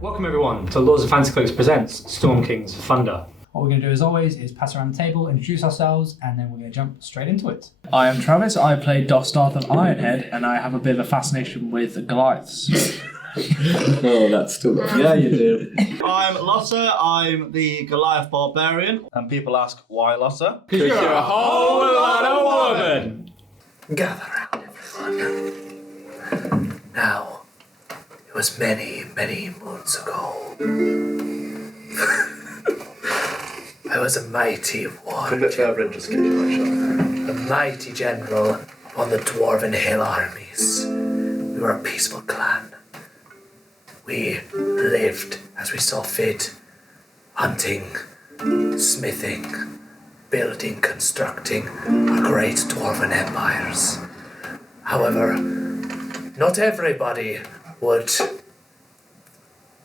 Welcome everyone to Lords of Fantasy Cloaks presents Storm King's Thunder. What we're going to do as always is pass around the table, introduce ourselves, and then we're going to jump straight into it. I am Travis, I play Dosdarth and Ironhead, and I have a bit of a fascination with Golliaths. Oh, that's still good. Yeah, you do. I'm Lotta, I'm the Golliath Barbarian, and people ask, why Lotta? Because you're a whole lot of woman! Gather round, everyone. Now, it was many, many moons ago. I was a mighty warrior. A mighty general on the Dwarven Hill armies. We were a peaceful clan. We lived as we saw fit, hunting, smithing, building, constructing our great Dwarven empires. However, not everybody would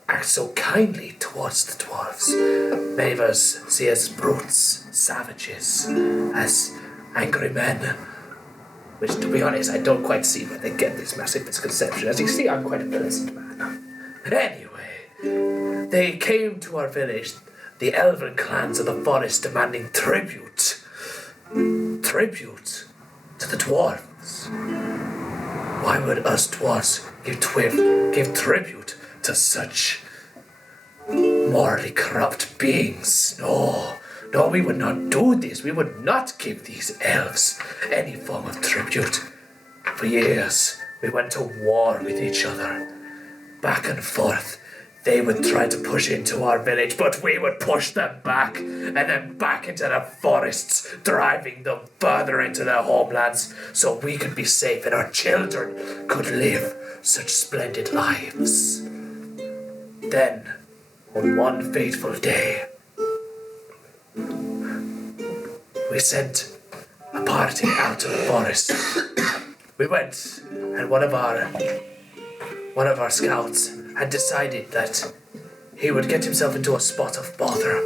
act so kindly towards the dwarves. Many of us see us as brutes, savages, as angry men, which, to be honest, I don't quite see where they get this massive misconception. As you see, I'm quite a pleasant man. Anyway, they came to our village, the elven clans of the forest, demanding tribute. Tribute to the dwarves. Why would us dwarves give tribute to such morally corrupt beings? No, we would not do this. We would not give these elves any form of tribute. For years, we went to war with each other. Back and forth, they would try to push into our village, but we would push them back, and then back into the forests, driving them further into their homelands, so we could be safe and our children could live such splendid lives. Then, on one fateful day, we sent a party out to the forest. We went, and one of our scouts had decided that he would get himself into a spot of bother.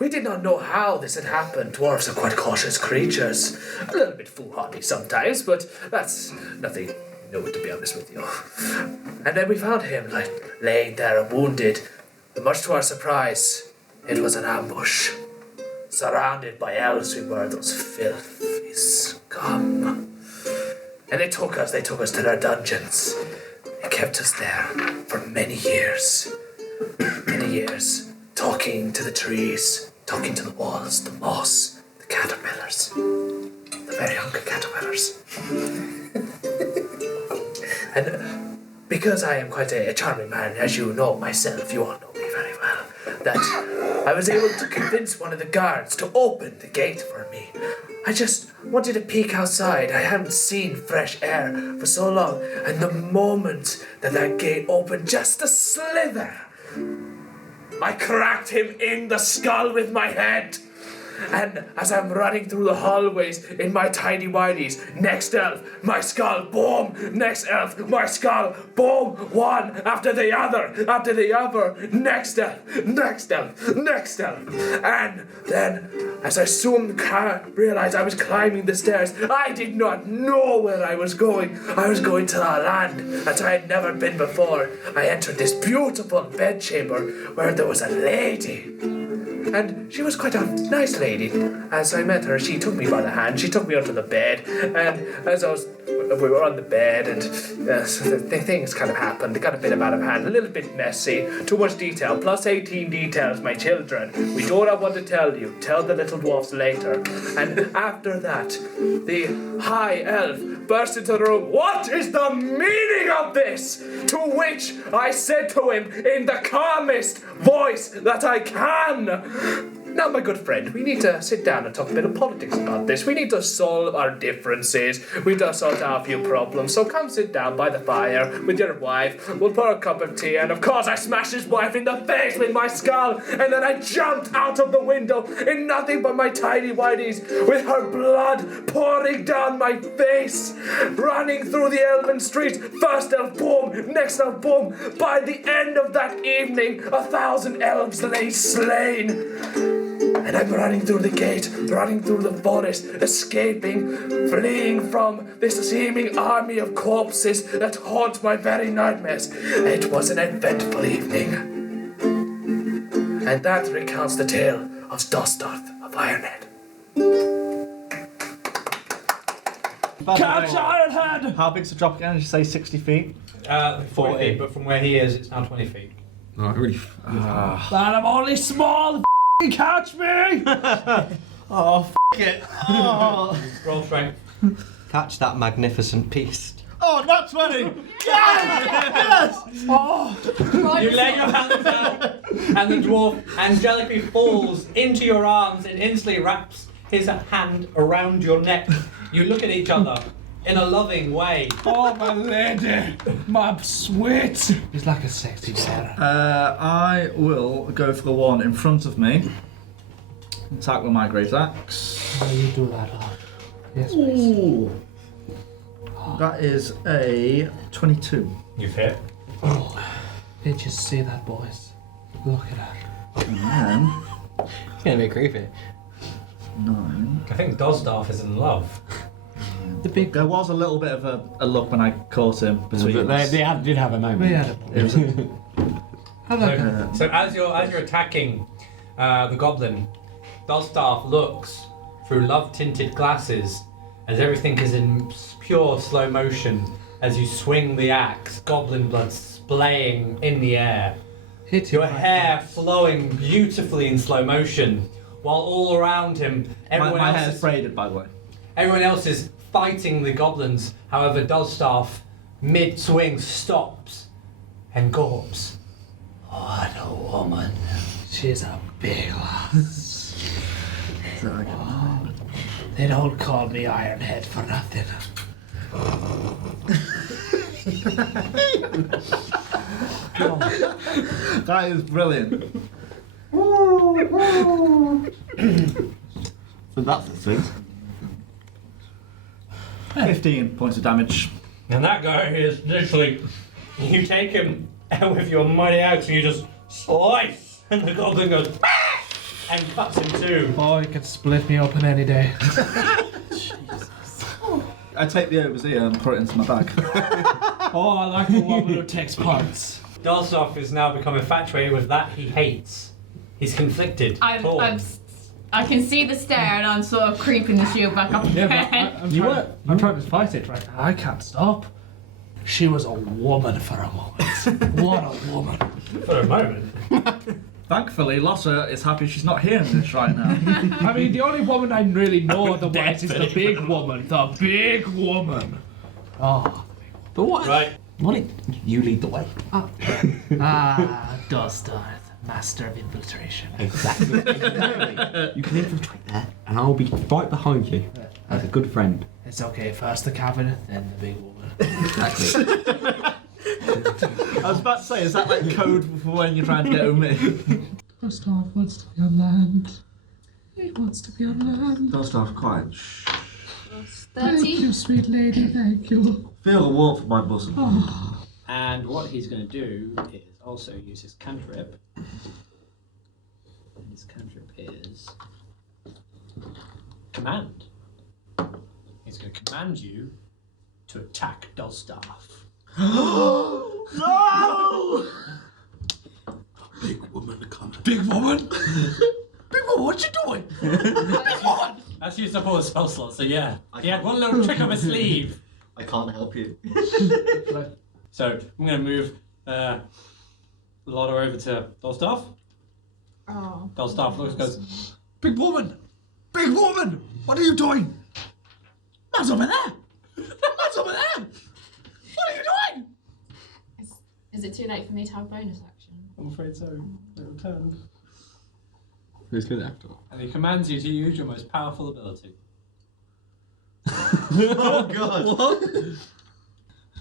We did not know how this had happened. Dwarves are quite cautious creatures. A little bit foolhardy sometimes, but that's nothing new, to be honest with you. And then we found him, laying there wounded. But much to our surprise, it was an ambush. Surrounded by elves we were, those filthy scum. And they took us to their dungeons. They kept us there for many years, talking to the trees, talking to the walls, the moss, the caterpillars, the very hungry caterpillars. And because I am quite a charming man, as you know myself, you all know me very well, that I was able to convince one of the guards to open the gate for me. I just wanted to peek outside. I hadn't seen fresh air for so long. And the moment that gate opened just a slither, I cracked him in the skull with my head. And as I'm running through the hallways in my tidy whities, next elf, my skull, boom! Next elf, my skull, boom! One after the other, next elf. And then, as I soon realized I was climbing the stairs, I did not know where I was going. I was going to a land that I had never been before. I entered this beautiful bedchamber where there was a lady. And she was quite a nice lady. As I met her, she took me by the hand, she took me onto the bed, and as we were on the bed, and things kind of happened. It got a bit out of hand, a little bit messy, too much detail, plus 18 details, my children. We do not want to tell you, tell the little dwarfs later. And after that, the high elf burst into the room. What is the meaning of this? To which I said to him in the calmest voice that I can, now, my good friend, we need to sit down and talk a bit of politics about this. We need to solve our differences. We need to sort out a few problems. So come sit down by the fire with your wife. We'll pour a cup of tea. And of course, I smashed his wife in the face with my skull. And then I jumped out of the window in nothing but my tidy whities, with her blood pouring down my face, running through the elven streets. First elf, boom. Next elf, boom. By the end of that evening, 1,000 elves lay slain. And I'm running through the gate, running through the forest, escaping, fleeing from this seeming army of corpses that haunt my very nightmares. It was an eventful evening. And that recounts the tale of Dosdarth of Ironhead. Catch Ironhead! How big's the drop again? Did you say 60 feet? 40 feet, but from where he is, it's now 20 feet. Oh, really? Man, I'm only small. Catch me! Oh, it. Oh, Roll strength. Catch that magnificent beast. oh not 20! Yes! You lay your hands down, and the dwarf angelically falls into your arms and instantly wraps his hand around your neck. You look at each other in a loving way. Oh, my lady. My sweet. He's like a sexy bear. I will go for the one in front of me. Attack with my great axe. How do you do that, Lord? Yes, please. Ooh. That is a 22. You've hit. Oh, did you see that, boys? Look at that. And then It's gonna be creepy. 9. I think Dosdarth is in love. There was a little bit of a look when I caught him between us. They did have a moment. It was a, So as you're attacking the goblin, Dosdarth looks through love-tinted glasses as everything is in pure slow motion as you swing the axe, goblin blood splaying in the air. Hit Your hair flowing beautifully in slow motion, while all around him, everyone my else hair's is braided, by the way. Everyone else is fighting the goblins. However, Dosdarth, mid-swing, stops and gawps. What a woman. She's a big lass. They don't call me Ironhead for nothing. That is brilliant. So that's the thing. 15 points of damage. And that guy is literally, you take him with your mighty axe and you just slice, and the goblin goes and cuts in two. Oh, you could split me open any day. I take the overseer and put it into my bag. Oh, I like the woman who takes parts. Dosdarth is now become infatuated with that he hates. He's conflicted. torn. I can see the stare and I'm sort of creeping the shield back up Yeah, again. but I'm trying to fight it right now. I can't stop. She was a woman for a moment. What a woman. For a moment. Thankfully, Lotta is happy she's not hearing this right now. I mean, the only woman I really know otherwise is the big woman. The big woman. Oh. But what? Right. Why don't you lead the way? Dosdarth, master of infiltration. Exactly. You can infiltrate there, and I'll be right behind you as a good friend. It's okay. First the cavern, then the big woman. Exactly. I was about to say, is that like code for when you're trying to get with me? Dosdarth wants to be on land. He wants to be on land. Dosdarth, quiet. Shh. 30. Sweet lady. Thank you. Feel the warmth of my bosom. And what he's going to do is also use his cantrip. And his cantrip is command. He's going to command you to attack Dosdarth. No! Big woman coming. Big woman? Big woman, what you doing? Big woman! That's used up all the spell slots, so yeah. He had one little trick up his sleeve. I can't help you. So I'm going to move Lotta over to Dosdarth. Oh. Dosdarth looks and goes, Big woman! Big woman! What are you doing? Man's over there! Man's over there! What are you doing? Is it too late for me to have a bonus action? I'm afraid so. It'll turn. Who's good actor? And he commands you to use your most powerful ability. Oh god! What?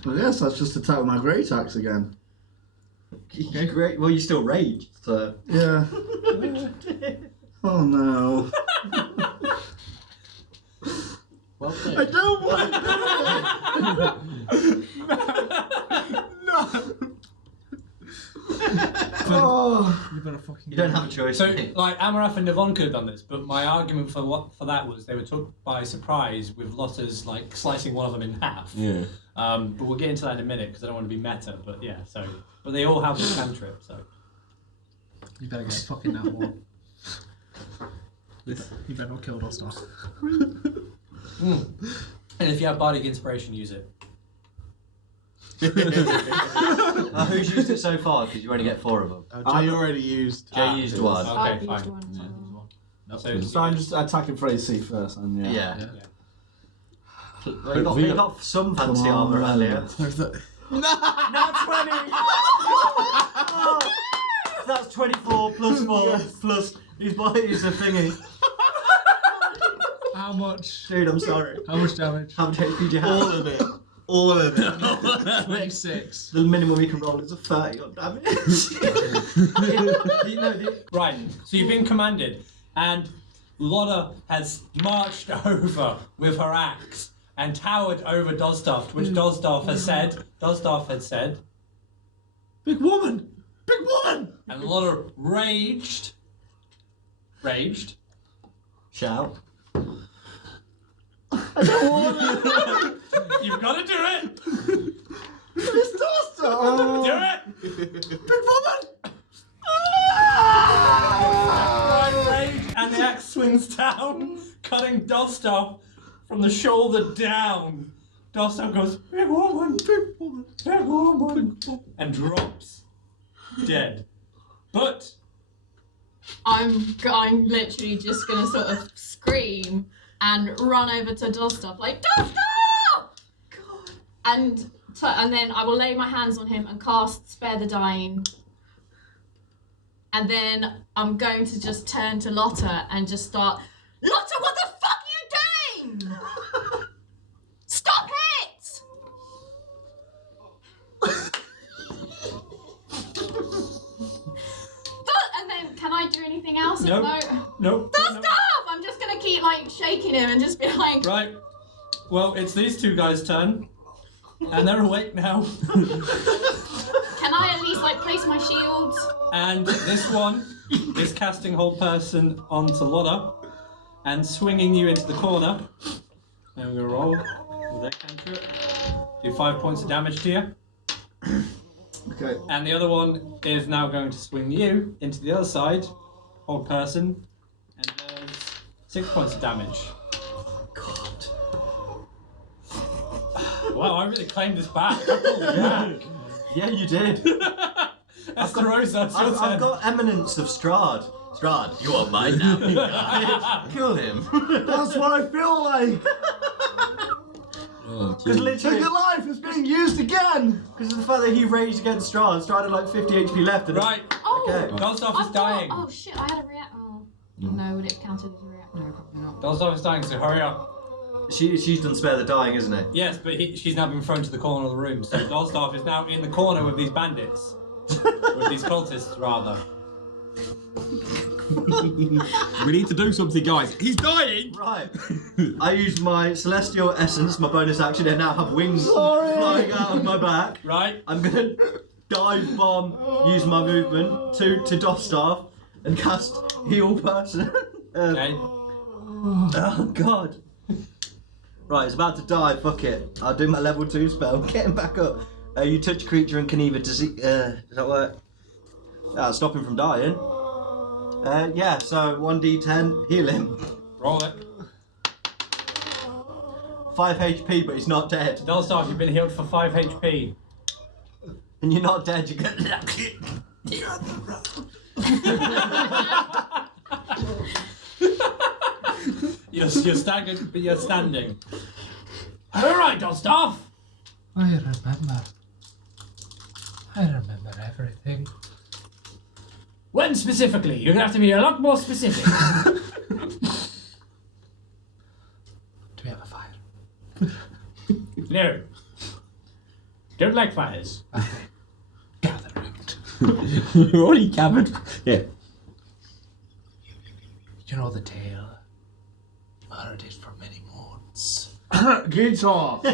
Well, yes, that's just attack with my great axe again. Okay, great. Well, you still rage, so. Yeah. Oh no. Well played. I don't want to do it! No! Oh. You better fucking. You don't have a choice. So, like, Amarath and Navon could have done this, but my argument for that was they were took by surprise with Lotta's, like, slicing one of them in half. Yeah. But we'll get into that in a minute because I don't want to be meta, but yeah, so. But they all have the cantrip, so. You better get fucking that one. You better not kill Dosdarth. And if you have bardic inspiration, use it. Who's used it so far? Because you only get 4 of them. I already used. Jay used one. Okay, I've fine. used one as well. So I'm just attacking for AC first, and Yeah. Yeah. Well, you got some fancy armour earlier. Not 20! That's 24 plus 4 plus his body is a thingy. How much? Dude, I'm sorry. How much damage? How much HP do you have? All of it. All of it. 26. The minimum you can roll is a 30 on damage. Right, so you've been commanded, and Lotta has marched over with her axe and towered over Dosdarth, which Dosdarth had said, Big woman! Big woman! and Lotta raged. Shout. You've got to do it! It's Dosdarth! Do it! Big woman! Right, rage, and the axe swings down, cutting Dosdarth from the shoulder down. Dosdarth goes, big woman, big woman, big woman, and drops dead. But I'm literally just gonna sort of scream and run over to Dosdarth, like Dosdarth! God. And then I will lay my hands on him and cast Spare the Dying. And then I'm going to just turn to Lotta and just start, Lotta, what the fuck are you doing? Stop it! And then, can I do anything else? Nope. Nope. Dosdarth! I'm just gonna keep like shaking him and just be like, Right. Well, it's these two guys' turn. And they're awake now. can I at least like place my shield? And this one is casting Hold Person onto Lotta and swinging you into the corner. And we're gonna roll with their cantrip. Do 5 points of damage to you. Okay. And the other one is now going to swing you into the other side. Hold Person. And there's 6 points of damage. God. Wow, I really claimed this back. I pulled it back. Yeah, you did. Esterosa, it's your turn. I've got Eminence of Strahd. Strahd, you are mine now. You guys. Kill him. That's what I feel like! Because literally, Your life is being used again! because of the fact that he raged against Strahd, Strahd had like 50 HP left. And Right. Oh, Okay. Dosdarth is I dying. thought, oh shit, I had a react. Oh, no, would it count as a react? No, probably not. Dosdarth is dying, so hurry up. She's done Spare the Dying, isn't it? Yes, but she's now been thrown to the corner of the room, so Dosdarth is now in the corner with these bandits. With these cultists, rather. We need to do something, guys. He's dying! Right. I used my Celestial Essence, my bonus action, and now have wings flying out of my back. Right? I'm gonna dive bomb, use my movement to Dosdarth, and cast Heal Person. Okay. Oh god. Right, it's about to die, fuck it. I'll do my level 2 spell, get him back up. You touch creature and can either does that work? Stop him from dying. Yeah, so 1d10, heal him. Roll it. 5 HP, but he's not dead. Dosdarth, you've been healed for 5 HP. And you're not dead, you get You're staggered, but you're standing. Alright, Dosdarth! I remember everything. When specifically? You're gonna have to be a lot more specific. Do we have a fire? No. Don't like fires. Gather round. We're already gathered. Yeah. You know the tale. You've heard it for many moons. Guitar! You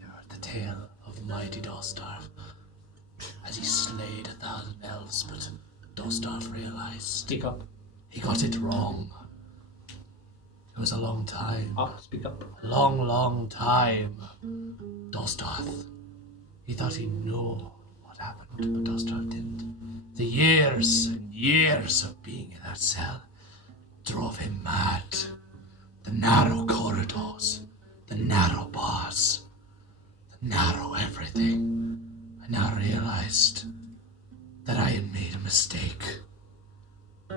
heard the tale of mighty Dosdarth as he slayed 1,000 elves, but Dosdarth realized Speak up. he got it wrong. It was a long time. Up, speak up. Long, long time. Dosdarth He thought he knew what happened, but Dosdarth didn't. The years and years of being in that cell drove him mad. The narrow corridors, the narrow bars, the narrow everything. I now realized that I had made a mistake.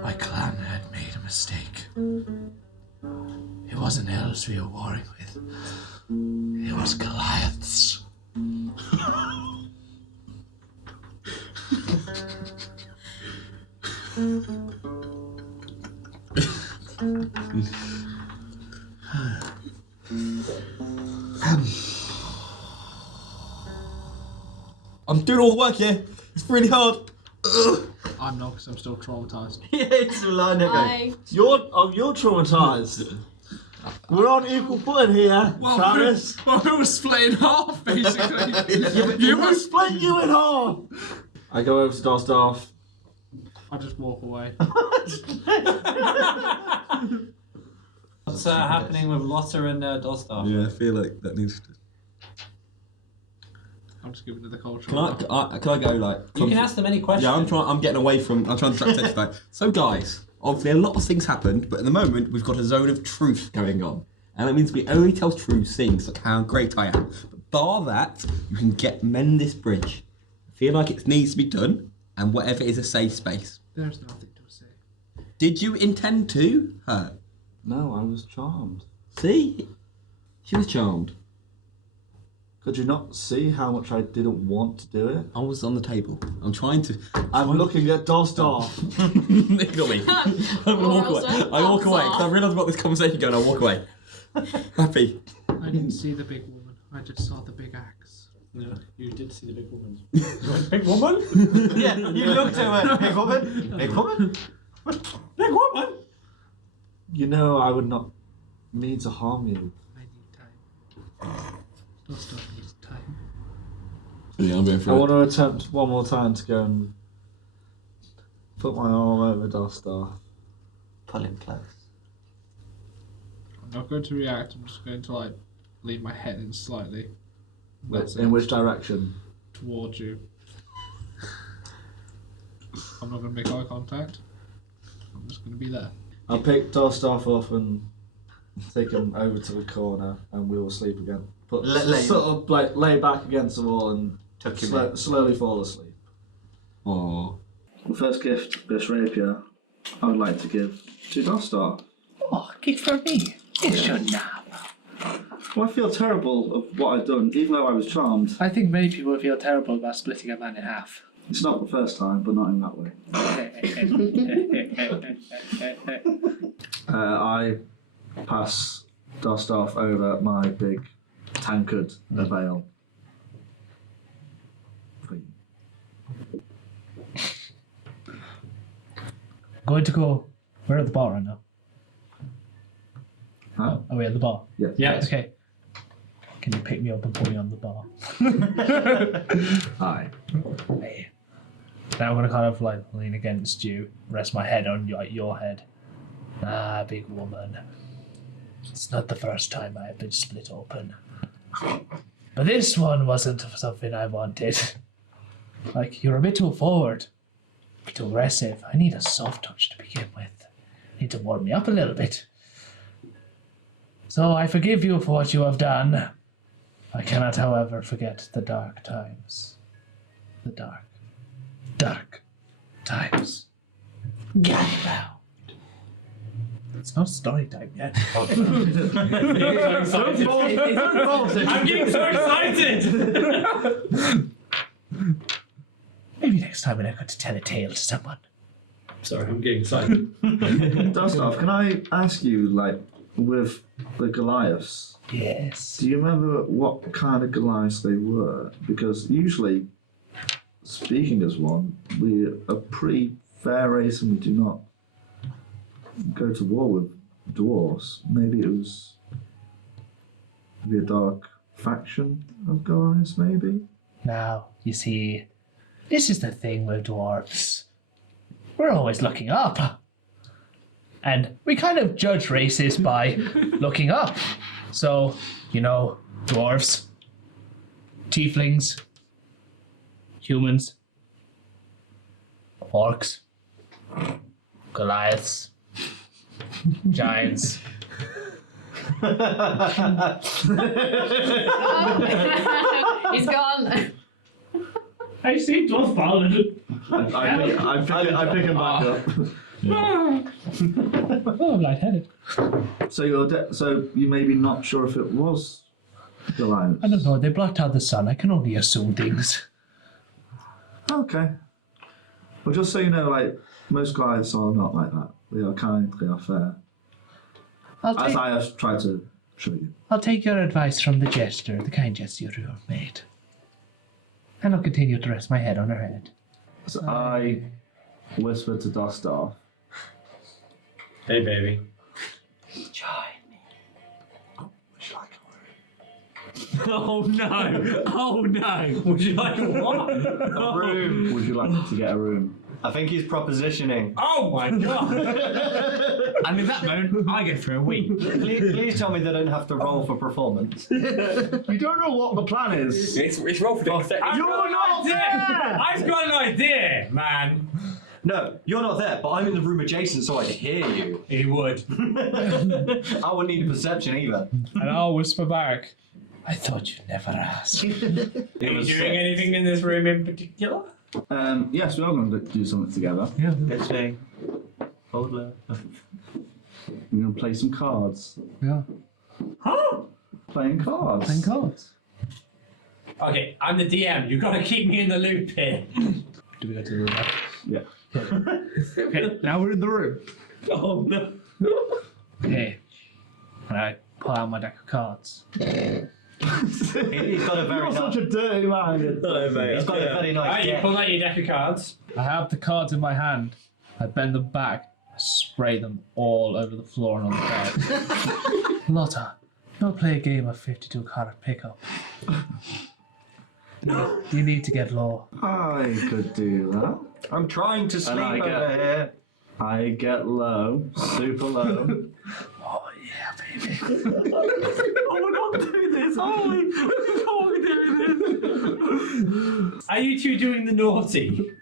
My clan had made a mistake. It wasn't elves we were warring with. It was Golliaths. I'm doing all the work here. It's really hard. I'm not, because I'm still traumatized. Yeah, it's a line there going, I you're traumatized. We're on equal footing here, Travis. Well, we were split in half, basically. You will split you in half. I go over to Dosdarth. I just walk away. What's happening with Lotta and Dosdarth? Yeah, I feel like that needs to... I'm just giving it the culture. Can I go like... You can ask them any question. Yeah, I'm trying to track attention back. So guys, obviously a lot of things happened, but at the moment we've got a zone of truth going on. And that means we only tell true things, like how great I am. But bar that, you can mend this bridge. I feel like it needs to be done, and whatever is a safe space. There's nothing to say. Did you intend to hurt? No, I was charmed. See? She was charmed. Could you not see how much I didn't want to do it? I was on the table. I'm trying to... I'm looking at Dosdarth. Ignore me. I'm gonna walk away. I walk away, because I realise I've got this conversation going, I walk away. Happy. I didn't see the big woman. I just saw the big axe. Yeah, you did see the big woman. Big woman? Yeah, you looked at her. Big woman? Big woman? Big woman? You know I would not mean to harm you. I need time. Dosdarth needs time. Yeah, I'm going I want to attempt one more time to go and put my arm over Dosdarth. Pull him close. I'm not going to react. I'm just going to lean my head in slightly. In which direction? Towards you. I'm not going to make eye contact. I'm just going to be there. I'll pick Dosdarth up and take him over to the corner, and we will sleep again. Sort of lay back against the wall and slowly fall asleep. Aww. The first gift, this rapier, I would like to give to Dosdarth. Oh, gift for me. It's your nap. Well, I feel terrible of what I've done, even though I was charmed. I think many people feel terrible about splitting a man in half. It's not the first time, but not in that way. I pass Dosdarth over my big tankard of ale. Going to go. We're at the bar right now. Huh? Are we at the bar? Yes. Yes. Okay. Can you pick me up and put me on the bar? Hi. Hey. Now I'm gonna kind of lean against you, rest my head on your head. Ah, big woman. It's not the first time I have been split open. But this one wasn't something I wanted. You're a bit too forward. A bit too aggressive. I need a soft touch to begin with. Need to warm me up a little bit. So I forgive you for what you have done. I cannot, however, forget the dark times. The dark times. Get around. It's not story time yet. I'm getting so excited! Maybe next time when I got to tell a tale to someone. Sorry, I'm getting excited. Dosdarth, can I ask you, with the Golliaths? Yes. Do you remember what kind of Golliaths they were? Because usually, speaking as one, we are a pretty fair race and we do not go to war with dwarves. Maybe it was a dark faction of Golliaths, maybe? Now, you see, this is the thing with dwarves. We're always looking up. And we kind of judge races by looking up. So, dwarves, tieflings, humans, orcs, Goliaths, giants. He's gone. I see dwarf paladin. I pick him back up. Oh, I'm lightheaded. So so you may be not sure if it was Goliath. I don't know. They blocked out the sun. I can only assume things. Okay. Well, just so you know, like most Goliaths are not like that. They are kind. They are fair. As I have tried to show you. I'll take your advice from the gesture, the kind gesture you have made. And I'll continue to rest my head on her head. So I whispered to Dosdarth. Hey, baby. Oh no! Oh no! Would you like a what? A room. Would you like to get a room? I think he's propositioning. Oh my god! And in that moment, I go for a wee. Please tell me they don't have to roll for performance. You don't know what the plan is. It's roll for dexterity. You're not there! I've got an idea, man. No, you're not there, but I'm in the room adjacent so I can hear you. He would. I wouldn't need a perception either. And I'll whisper back, I thought you'd never ask. Are you doing anything in this room in particular? Yes, we are going to do something together. Yeah. Let's see. Hold low. We're going to play some cards. Yeah. Huh? Playing cards. Playing cards. Okay, I'm the DM. You've got to keep me in the loop here. Do we go to the room now? Yeah. Okay, now we're in the room. Oh no. Okay. And I pull out my deck of cards. He's got a very nice. a dirty man. He's got a very nice. Alright, you deck. pull out your deck of cards. I have the cards in my hand. I bend them back. I spray them all over the floor and on the bed. Lotta, don't play a game of 52 card pickup. You need to get low. I could do that. I'm trying to sleep I get- over here. I get low, super low. Oh yeah, baby. Oh, we're not doing this, are we? We're doing this. Are you two doing the naughty?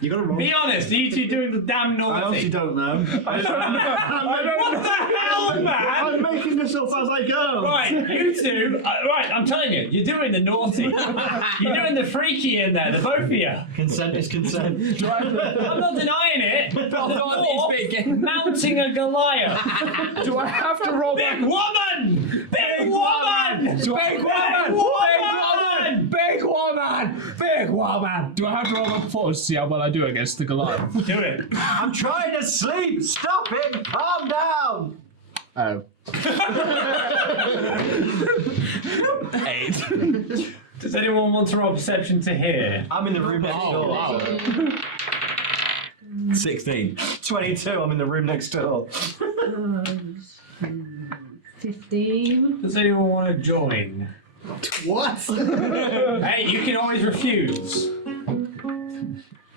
You gotta roll. Be honest, are you two doing the damn naughty? I honestly don't know. What the hell, man? I'm making this up as I go. Right, you two. Right, I'm telling you, you're doing the naughty. You're doing the freaky in there, the both of you. Consent is consent. I'm not denying it. The dwarf mounting a Goliath. Do I have to roll Big woman! Big woman! Big woman! Big woman! Big woman! Do I have to roll my performance to see how well I do against the Goliath? Do it. I'm trying to sleep. Stop it. Calm down. Oh. 8. Does anyone want to roll perception to hear? I'm in the room next door. 16. 22. I'm in the room next door. 15. Does anyone want to join? What? Hey, you can always refuse.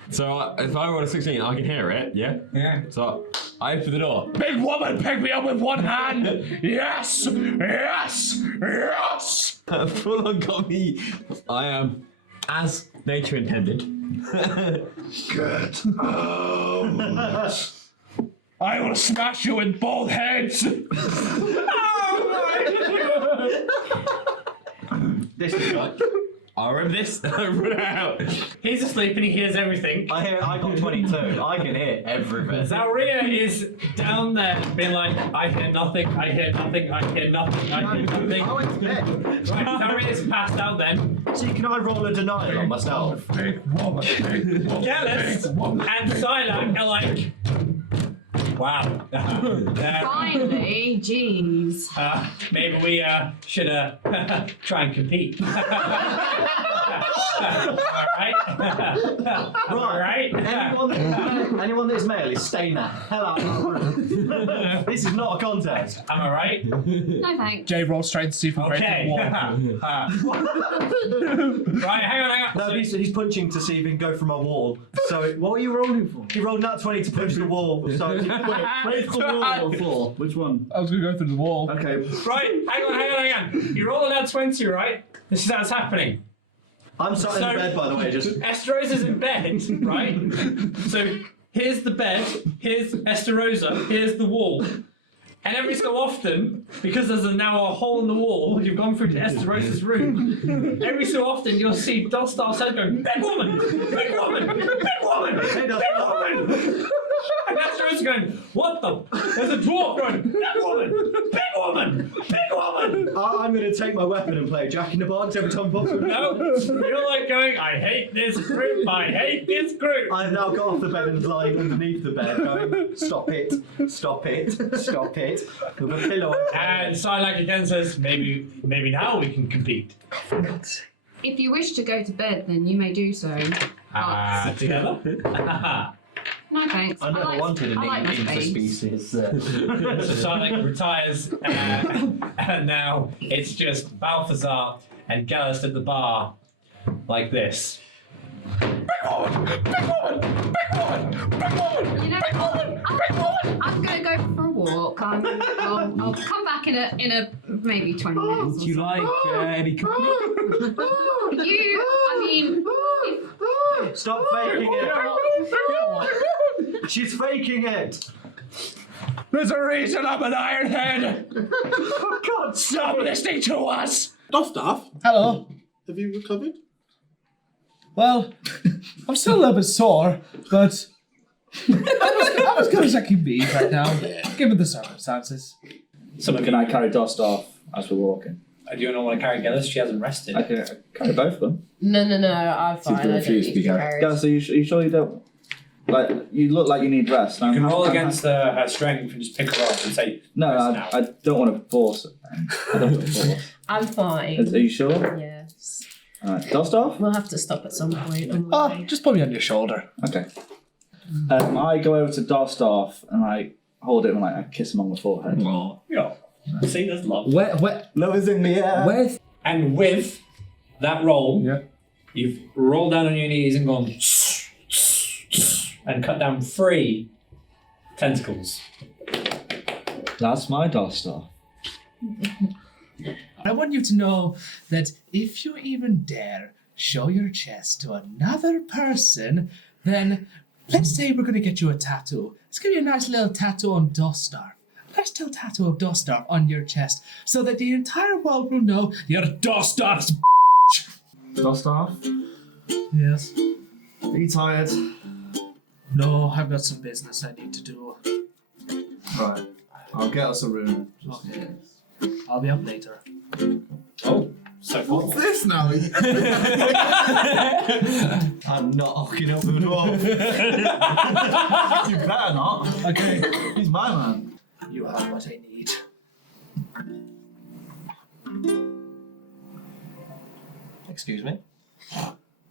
So if I roll a 16, I can hear it, yeah? Yeah. So I open the door. Big woman, pick me up with one hand! Yes! Yes! Yes! Full on got me. I am as nature intended. Good. I will smash you in both heads! This is like. I remember this. I run out. He's asleep and he hears everything. I got 22. I can hear everything. Zaria is down there being like, I hear nothing, I hear nothing, I hear nothing, I hear nothing. I went to bed. Right, Zaria's passed out then. See, can I roll a denial on myself? Big woman, big woman. Jealous and silent are like, wow. Finally, jeez. Maybe we should try and compete. Alright? Alright? Anyone that's male is staying the hell out of the room. This is not a contest. Am I right? No thanks. Jay rolls straight to see if we break Okay. the wall. Right, hang on. No, he's punching to see if he can go from a wall. So what are you rolling for? He rolled nat 20 to punch the wall. So Break the wall or floor? Which one? I was gonna go through the wall. Okay. Right, hang on. You roll a nat 20, right? This is how it's happening. I'm sat in the bed, by the way, just... Esteros is in bed, right? So here's the bed, here's Esterosa, here's the wall. And every so often, because there's now a hole in the wall, you've gone through to Esterosa's room, every so often you'll see Dosdarth's head going, big woman, big woman, big woman, big woman. And Esterosa's going, what the? There's a dwarf going, big woman, big woman, big woman. I'm going to take my weapon and play Jack in the Box every time possible. No, you're like going, I hate this group, I hate this group. I've now got off the bed and lying underneath the bed going, stop it, stop it, stop it. With a pillow. And Psylocke again says, maybe now we can compete. If you wish to go to bed, then you may do so. Together? No thanks. I never wanted an my interspecies. So Psylocke retires, and now it's just Balthazar and Golliath at the bar, like this. You know, I'm going to go for a walk. I'll come back in a maybe 20 minutes. Do you like any company? I mean, Stop faking it! She's faking it! There's a reason I'm an Ironhead! Oh God, Stop listening to us! Dosdarth, Hello. have you recovered? Well, I'm still a little bit sore, but I'm as good as I can be right now, given the circumstances. Someone can I carry Dosdarth as we're walking? Do you not want to carry Golliath? She hasn't rested. I can carry both of them. No, I'm fine. I don't need to be carried. Guys, are you sure you don't? Like, you look like you need rest. You can roll against her strength and just pick her up and say, no, I don't want to force it. I don't want to force. I'm fine. Are you sure? Yes. Alright, Dosdarth? We'll have to stop at some point. Just put me on your shoulder. Okay. I go over to Dosdarth and I hold him and I kiss him on the forehead. Yeah. See, there's love. Where? Love is in the air. Where? And with that roll, you've rolled down on your knees and gone and cut down 3 tentacles. That's my Dosdarth. I want you to know that if you even dare show your chest to another person, then let's say we're going to get you a tattoo. Let's give you a nice little tattoo on Dosdarth. A nice little tattoo of Dosdarth on your chest so that the entire world will know you're Dosdarth's Dosdarth? Yes? Are you tired? No, I've got some business I need to do. Right. I'll get us a room. Okay. I'll be up later. Oh, so what's this now? I'm not hooking up with a dwarf. You better not. Okay. He's my man. You have what I need. Excuse me?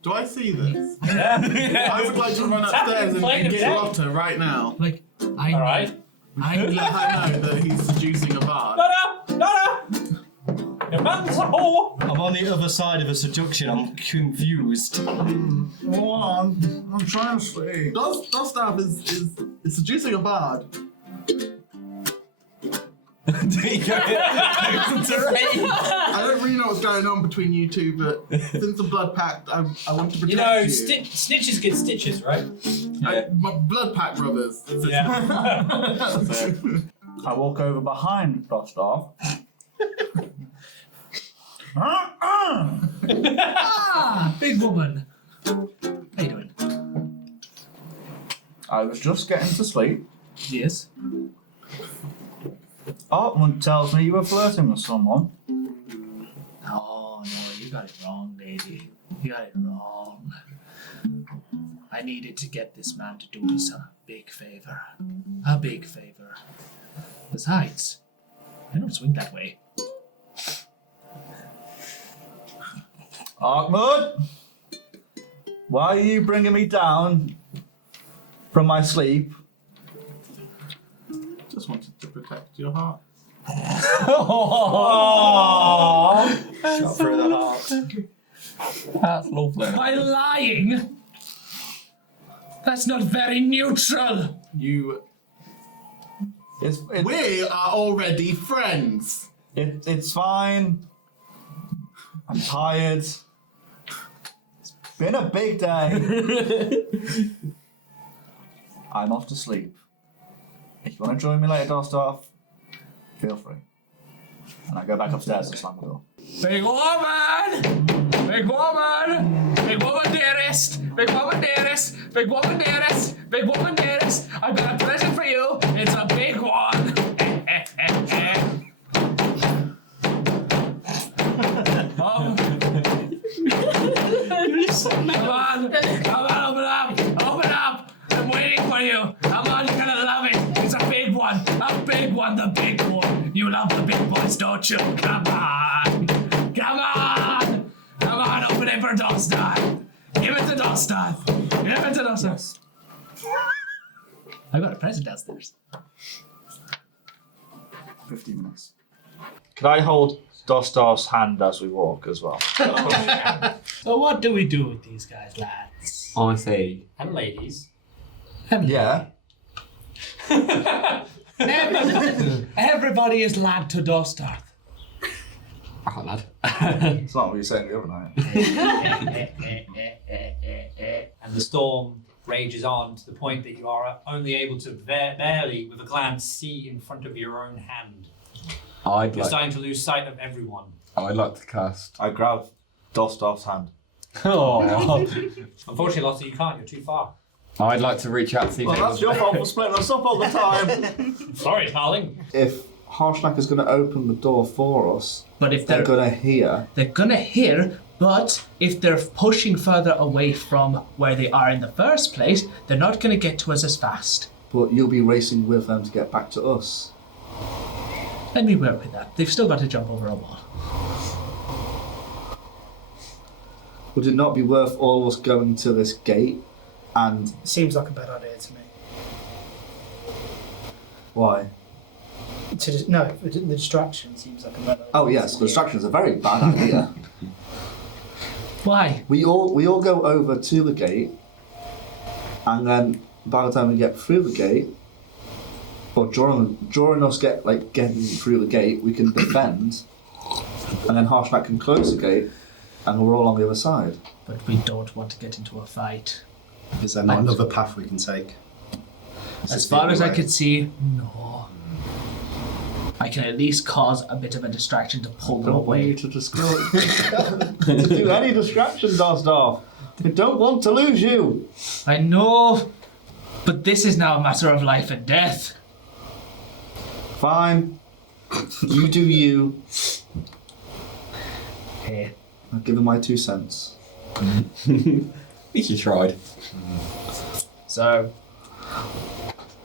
Do I see this? I would like to run upstairs and get Lotta right now. Like, Alright. And let her know that he's seducing a bard. Lotta! Your man's a whore! I'm on the other side of a seduction, I'm confused. Hold on, I'm trying to see. Dosdarth is seducing a bard. I don't really know what's going on between you two, but since the blood pact, I want to protect you. You know, snitches get stitches, right? My blood pact brothers. Yeah. I walk over behind Dosdarth. Big woman. How you doing? I was just getting to sleep. Yes. Artmund tells me you were flirting with someone. No, you got it wrong, lady. You got it wrong. I needed to get this man to do me a big favor. A big favor. Besides, I don't swing that way. Artmund, why are you bringing me down from my sleep? Just wanted to protect your heart. Shot through the heart. That's lovely. By lying? That's not very neutral. We are already friends. It's fine. I'm tired. Been a big day. I'm off to sleep. If you want to join me later, Dosdarth, feel free. And I go back upstairs and slam the door. Big woman! Big woman! Big woman dearest! Big woman dearest! Big woman dearest! Big woman dearest! I've got a present for you! It's a big one! Come on, open up! Open up! I'm waiting for you! Come on, you're gonna love it! It's a big one! A big one, the big one! You love the big boys, don't you? Come on! Come on! Come on, open it for Dosdarth! Give it to Dosdarth! Give it to Dosdarth! I got a present downstairs. 15 minutes. Could I hold Dosdarth's hand as we walk as well? So what do we do with these guys, lads? I say. And ladies. Yeah. Everybody is lad to Dosdarth. Oh, lad. It's not what you said the other night. And the storm rages on to the point that you are only able to barely, with a glance, see in front of your own hand. You're starting to lose sight of everyone. I'd like to cast. I grab Dosdarth's hand. Oh. Unfortunately, Lotta, you can't. You're too far. I'd like to reach out to see. Well, that's your fault for splitting us up all the time. Sorry, darling. If Harshnag is going to open the door for us, but if they're going to hear. They're gonna hear, but if they're pushing further away from where they are in the first place, they're not gonna get to us as fast. But you'll be racing with them to get back to us. Let me work with that. They've still got to jump over a wall. Would it not be worth all of us going to this gate and... Seems like a bad idea to me. Why? No, the distraction seems like a bad idea. Oh yes, the distraction is a very bad idea. Why? We all go over to the gate, and then by the time we get through the gate, or during us getting through the gate, we can defend, and then Harshnag can close the gate, and we're all on the other side. But we don't want to get into a fight. Is there not another path we can take? As far as I could see, no. I can at least cause a bit of a distraction to pull them away. You to do any distraction, Dosdarth. I don't want to lose you. I know, but this is now a matter of life and death. Fine. You do you. Hey. I'll give him my 2 cents. At least you tried. So.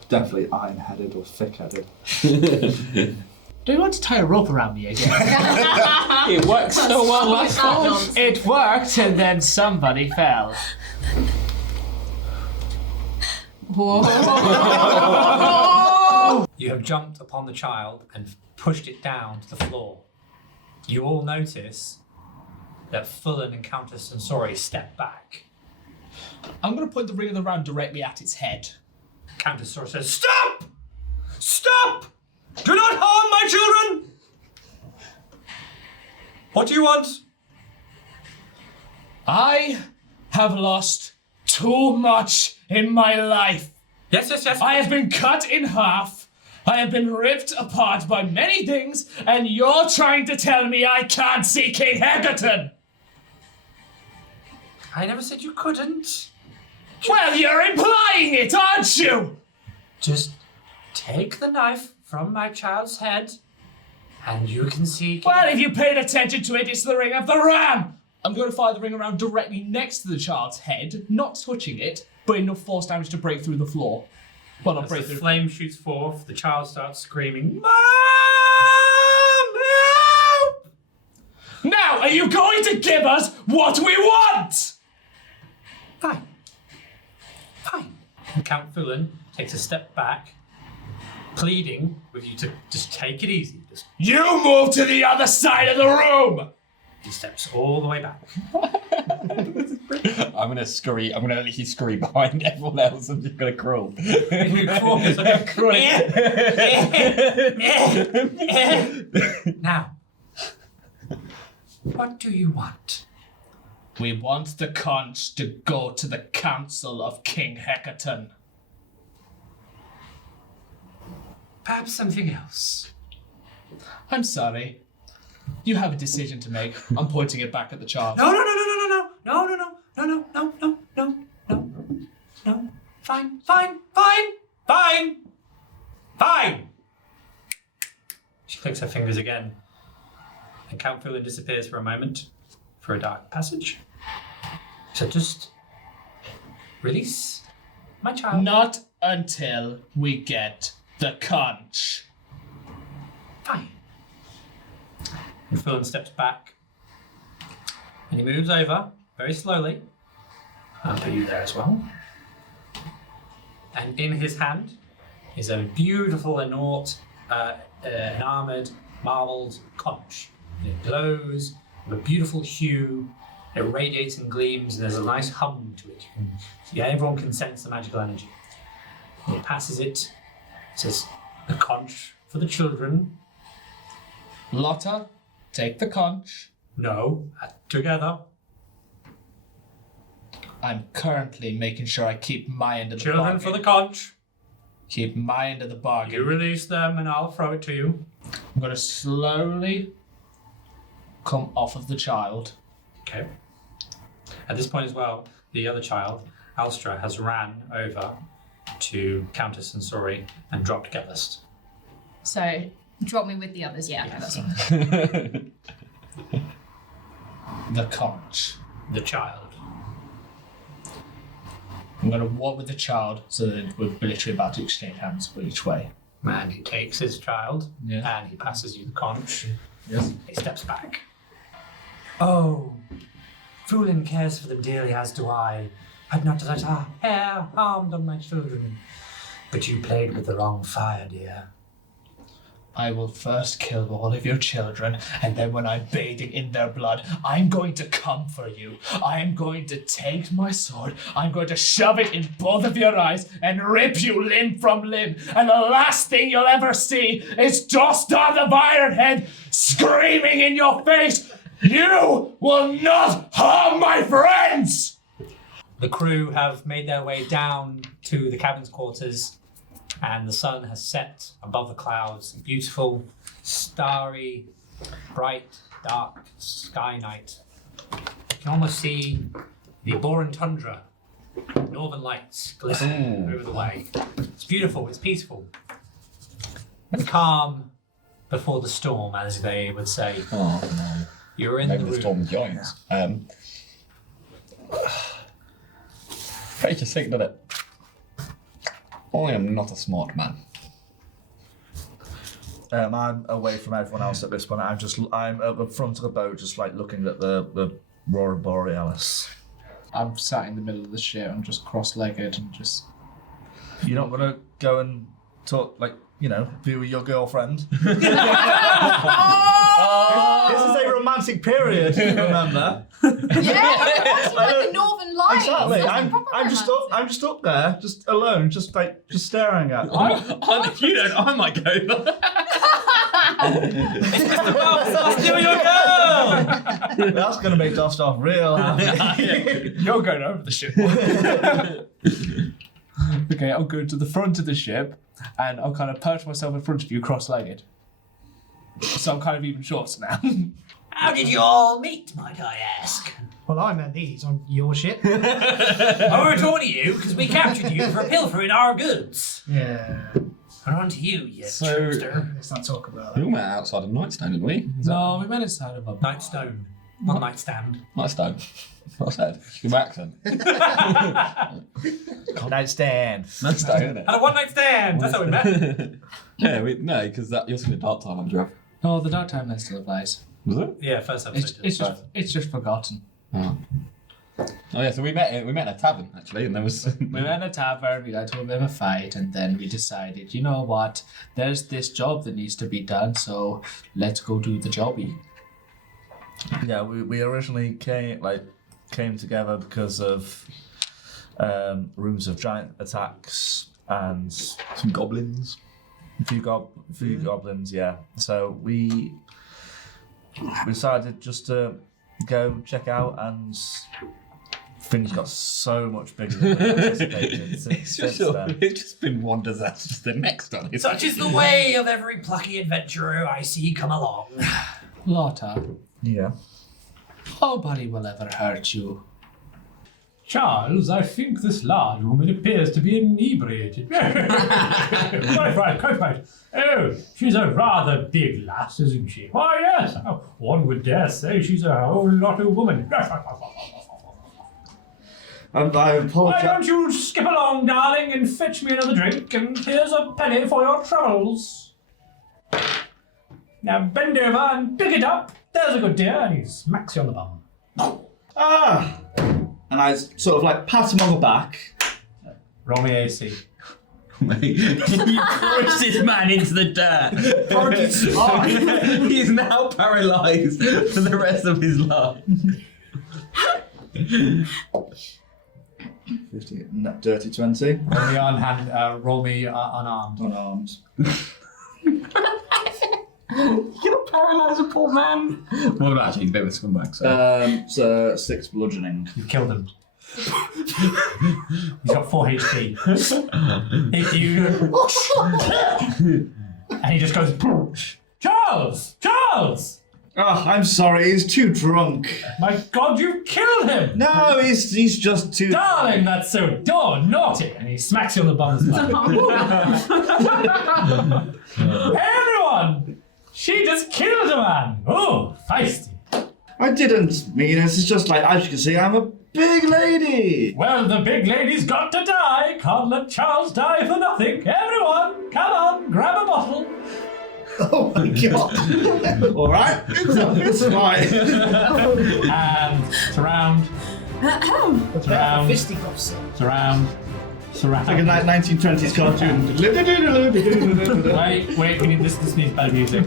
Definitely iron-headed or thick-headed. Do you want to tie a rope around me again? It worked so well last time. It worked, and then somebody fell. You have jumped upon the child and pushed it down to the floor. You all notice that Fullen and Countess Sensori step back. I'm going to point the ring of the round directly at its head. Countess Sensori says, "Stop! Stop! Do not harm my children! What do you want?" I have lost too much in my life. Yes. I have been cut in half. I have been ripped apart by many things, and you're trying to tell me I can't see King Hecaton. I never said you couldn't. Well, you're implying it, aren't you? Just take the knife from my child's head, and you can see... Well, if you paid attention to it, it's the ring of the ram. I'm going to fire the ring around directly next to the child's head, not touching it, but enough force damage to break through the floor. Well, not As break the through. flame shoots forth, the child starts screaming, "Mom! Help!" Now, are you going to give us what we want? Fine. And Count Fullen takes a step back, pleading with you to just take it easy. You move to the other side of the room! He steps all the way back. I'm gonna literally scurry behind everyone else. I'm just gonna crawl. Now, what do you want? We want the conch to go to the council of King Hecaton. Perhaps something else. I'm sorry. You have a decision to make. I'm pointing it back at the child. No. Fine. She clicks her fingers again. And Count Faerun disappears for a moment for a dark passage. So just release my child. Not until we get the conch. Fine. And Faerun steps back. And he moves over very slowly. I'll put you there as well. And in his hand is a beautiful enarmored marbled conch. And it glows with a beautiful hue. It radiates and gleams, and there's a nice hum to it. Everyone can sense the magical energy. He passes it. Says, "The conch for the children." Lotta, take the conch. No, together. I'm currently making sure I keep my end of the Children bargain. for the conch. Keep my end of the bargain. You release them and I'll throw it to you. I'm going to slowly come off of the child. Okay. At this point as well, the other child, Alstra, has ran over to Countess Sensori and dropped Gellist. So, drop me with the others, yeah. Okay, that's fine. The conch. The child. I'm going to walk with the child so that we're literally about to exchange hands for each way. And he takes his child and he passes you the conch. Yes. He steps back. Oh, Faerun cares for them dearly, as do I. I'd not let a hair harmed on my children. But you played with the wrong fire, dear. I will first kill all of your children, and then when I'm bathing in their blood, I'm going to come for you. I am going to take my sword, I'm going to shove it in both of your eyes and rip you limb from limb. And the last thing you'll ever see is Dosdarth of Ironhead screaming in your face, "You will not harm my friends!" The crew have made their way down to the cabin's quarters, and the sun has set above the clouds. A beautiful, starry, bright, dark sky night. You can almost see the Aboran tundra, northern lights glistening over the way. It's beautiful, it's peaceful. The calm before the storm, as they would say. Oh no. You're in Maybe the the room. storm joins. Pretty just think that it. I am not a smart man. I'm away from everyone else at this point. I'm at the front of the boat, just like looking at the Aurora Borealis. I'm sat in the middle of the ship. I'm just cross-legged and just. You're not gonna go and talk, like, be with your girlfriend. This is a romantic period. Remember? Yeah, watching like the Northern Lights. Exactly. That's proper I'm just up there, just alone, just staring at. If you don't, I might go. Steal your girl! That's gonna make Dosdarth real happy. You're going over the ship. Okay, I'll go to the front of the ship and I'll kind of perch myself in front of you cross-legged. So I'm kind of even shorter now. How did you all meet, might I ask? Well, I'm at these on your ship. I were talking to you because we captured you for pilfering our goods. Yeah. We're on to you, you trickster. Let's not talk about We that. all met outside of Nightstone, didn't we? No, we met inside of a Nightstone, not nightstand. Nightstone. What I said. Good accent. Nightstand. Nightstone, isn't it? And a one-night stand. That's how we met. Yeah, no, because that used to be a dark time on Giraffe. No, the dark timeline still applies. Was it? Yeah, first episode. It's just forgotten. Oh. Oh yeah, so we met in a tavern actually, and there was We met in a tavern, we got to a bit of a fight, and then we decided, you know what, there's this job that needs to be done, so let's go do the jobby. Yeah, we originally came together because of rumors of giant attacks and some goblins. A few goblins, yeah. So we decided just to go check out, and things got so much bigger than I anticipated since then. It's just been one disaster to the next on it. Such is the way of every plucky adventurer I see come along. Lotta, Yeah. nobody will ever hurt you. Charles, I think this large woman appears to be inebriated. Quite right. Oh, she's a rather big lass, isn't she? Why, yes. One would dare say she's a whole lot of woman. I Why apologise. don't you skip along, darling, and fetch me another drink, and here's a penny for your troubles. Now bend over and pick it up. There's a good dear, and he smacks you on the bum. Ah! And I sort of like pat him on the back. Roll me AC. Mate, you pushed this man into the dirt. He's now paralysed for the rest of his life. 50, dirty 20. Roll me roll me unarmed. Unarmed. You're gonna paralyse a poor man. Well, no, actually, he's a bit of a scumbag, so. So 6 bludgeoning. You've killed him. He's got 4 HP. And he just goes, Charles! Charles! Oh, I'm sorry, he's too drunk. My God, you killed him! No, he's just too... Darling, that's so naughty! And he smacks you on the bum as well. Hey, everyone! She just killed a man! Oh, feisty. I didn't mean it. It's just like, as you can see, I'm a big lady. Well, the big lady's got to die. Can't let Charles die for nothing. Everyone, come on, grab a bottle. Oh my God. All right, it's fine. And surround. Surround. Fisticuffs. Surround. Like a 1920s cartoon. Wait, we need this needs better music.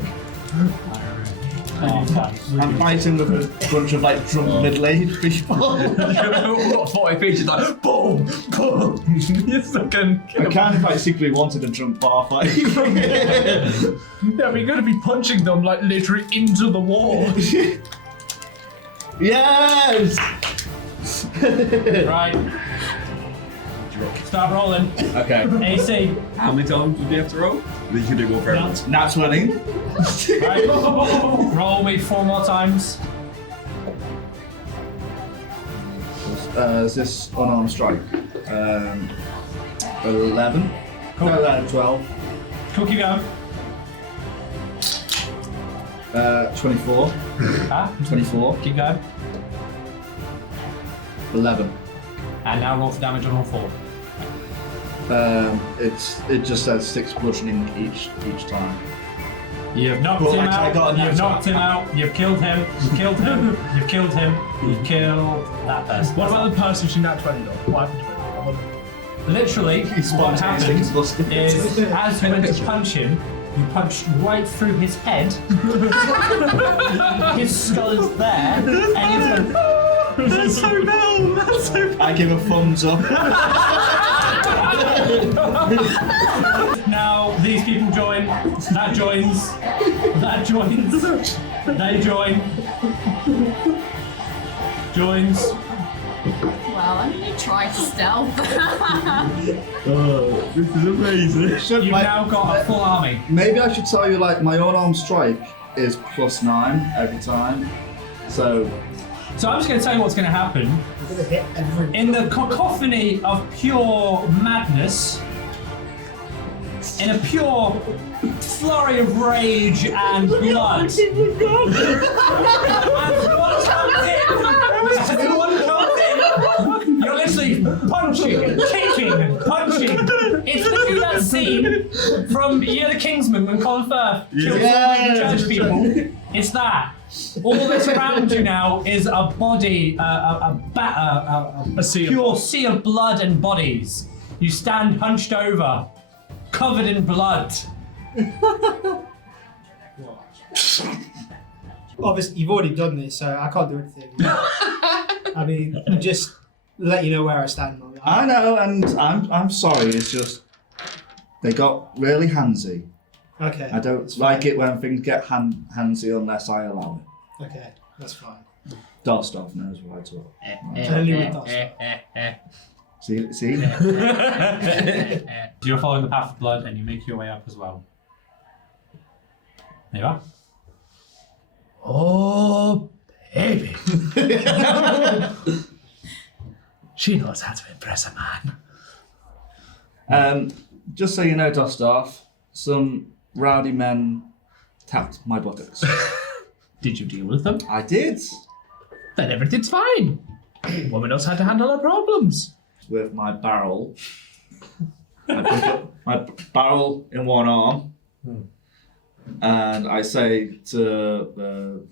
I'm fighting with a bunch of like drunk middle-aged people. What 40 feet is like boom, boom. You're fucking. I kind of like secretly wanted a drunk bar fight. Yeah, we're going to be punching them like literally into the wall. Yes. Right. Start rolling. Okay. AC. How many times would you have to roll? You can do more for everyone. Nat 20. Right. Roll me 4 more times. Is this unarmed strike? 11. Cool. No, 12. Cool, keep going. 24. Ah, 24. keep going. 11. And now roll for damage on all 4. It just says 6 bludgeoning each time. You've knocked Well, him actually, I got out. a You've nat knocked him out. You've killed him. You've killed him. You've killed him. You've killed that person. What about the person she nat 20 though? What happened to it? Literally, what happened is as you went to punch him, you punched right through his head. His skull is there, and you went. That's so metal. That's so metal. I give a thumbs up. Now these people join. That joins. That joins. They join. Joins. Well, I mean, you tried to stealth. Oh, this is amazing. You've now got a full army. Maybe I should tell you, like, my unarmed strike is +9 every time. So I'm just going to tell you what's going to happen. We're going to hit every... In the cacophony of pure madness, in a pure flurry of rage and blood, as one comes in, you're literally punching and kicking and punching. It's literally that scene from Year the Kingsman when Colin Firth kills all the church people. It's that. All that's around you now is a body, a pure sea of blood and bodies. You stand hunched over, covered in blood. Obviously, you've already done this, so I can't do anything. I mean, I just let you know where I stand on that. I know, and I'm sorry. It's just they got really handsy. Okay. I don't like it when things get handsy unless I allow it. Okay, that's fine. Dosdarth knows what I talk. Only with Dosdarth. See? You're following the path of blood and you make your way up as well. There you are. Oh, baby. She knows how to impress a man. Just so you know, Dosdarth, some rowdy men tapped my buttocks. Did you deal with them? I did. Then everything's fine. Woman knows how to handle her problems. With my barrel. I pick up my barrel in one arm. And I say to the